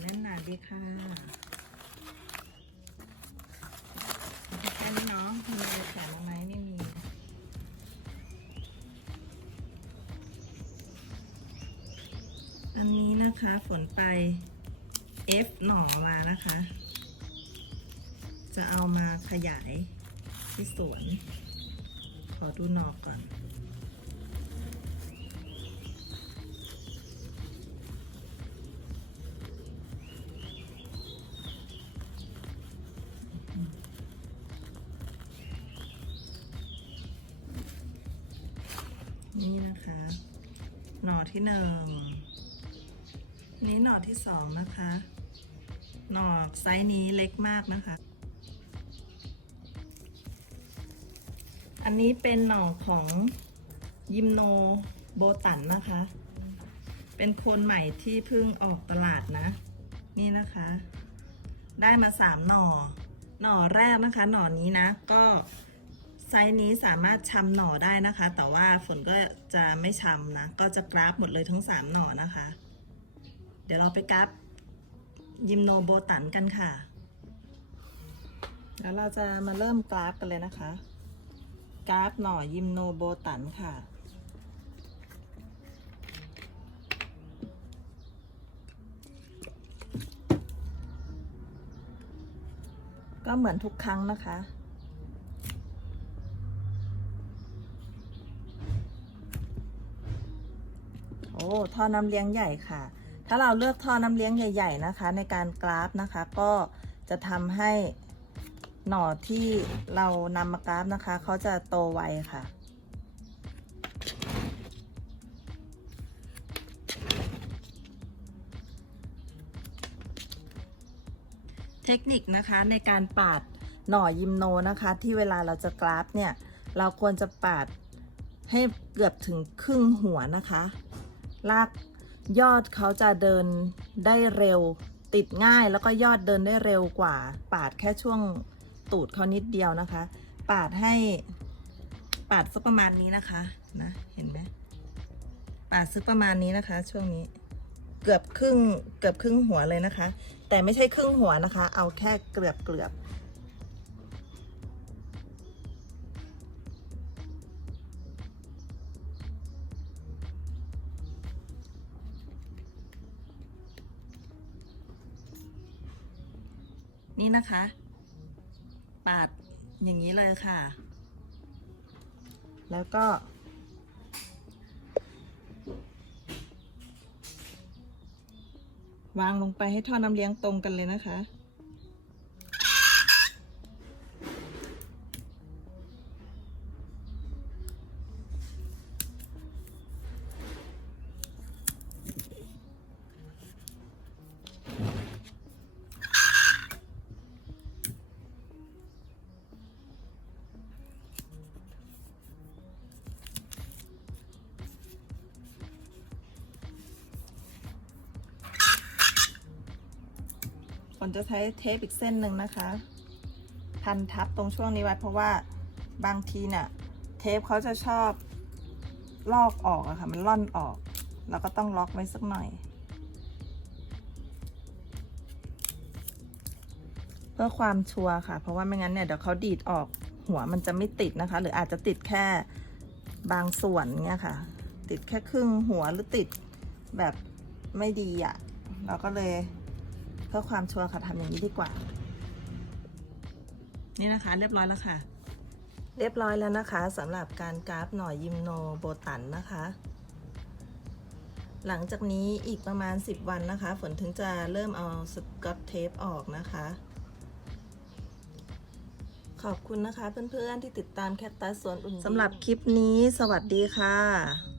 แน่นหนาดีค่ะแค่นี้เนาะมีอะไรแถมมาไหมไม่มีอันนี้นะคะฝนไป F หน่อมานะคะ จะเอามาขยายที่สวน ขอดูหน่อก่อน นี่นะคะ หน่อที่หนึ่งนี่หน่อที่สองนะคะ หน่อไซส์นี้เล็กมากนะคะ อันนี้เป็นหน่อของยิมโนโบตันนะคะ เป็นโคนใหม่ที่เพิ่งออกตลาดนะ นี่นะคะ ได้มาสามหน่อ หน่อแรกนะคะ หน่อนี้นะ ก็ ไซส์นี้สามารถชำหน่อได้นะคะ แต่ว่าฝนก็จะไม่ชำนะ ก็จะกราฟหมดเลยทั้งสามหน่อนะคะ เดี๋ยวเราไปกราฟยิมโนโบตันกันค่ะ แล้วเราจะมาเริ่มกราฟกันเลยนะคะ กราฟหน่อยิมโนโบตันค่ะก็เหมือนทุกครั้งนะคะ ท่อน้ำเลี้ยงใหญ่ค่ะ ถ้าเราเลือกท่อน้ำเลี้ยงใหญ่ ๆนะคะ ในการกราฟนะคะ ก็จะทำให้หน่อที่เรานำมากราฟนะคะเขาจะโตไวค่ะเทคนิคนะคะในการปาดหน่อยิมโนนะคะ ที่เวลาเราจะกราฟเนี่ย เราควรจะปาดให้เกือบถึงครึ่งหัวนะคะ ลากยอดเขาจะเดินได้เร็ว ติดง่ายแล้วก็ยอดเดินได้เร็วกว่า ปาดแค่ช่วงตูดเขานิดเดียวนะคะ ปาดให้ ปาดสักประมาณนี้นะคะนะเห็นไหมปาดซึกประมาณนี้นะคะ ช่วงนี้เกือบครึ่งเกือบครึ่งหัวเลยนะคะ แต่ไม่ใช่ครึ่งหัวนะคะ เอาแค่เกือบเกือบ นี่นะคะ ปาดอย่างนี้เลยค่ะ แล้วก็ วางลงไปให้ท่อน้ำเลี้ยงตรงกันเลยนะคะ ฝนจะใช้เทปอีกเส้นหนึ่งนะคะ พันทับตรงช่วงนี้ไว้เพราะว่าบางทีเนี่ยเทปเขาจะชอบลอกออกอะค่ะ มันล่อนออก เราก็ต้องล็อกไว้สักหน่อย เพื่อความชัวร์ค่ะ เพราะว่าไม่งั้นเนี่ยเดี๋ยวเขาดีดออกหัวมันจะไม่ติดนะคะ หรืออาจจะติดแค่บางส่วนเนี่ยค่ะ ติดแค่ครึ่งหัวหรือติดแบบไม่ดีอะเราก็เลย เพื่อความชัวร์ค่ะทำอย่างนี้ดีกว่า นี่นะคะเรียบร้อยแล้วค่ะ เรียบร้อยแล้วนะคะสำหรับการกราฟหน่อยิมโนโบตันนะคะ หลังจากนี้อีกประมาณ 10 วันนะคะ ฝนถึงจะเริ่มเอาสกอตเทปออกนะคะ ขอบคุณนะคะเพื่อนๆที่ติดตามแคตตัสสวนอุ่นสำหรับคลิปนี้สวัสดีค่ะ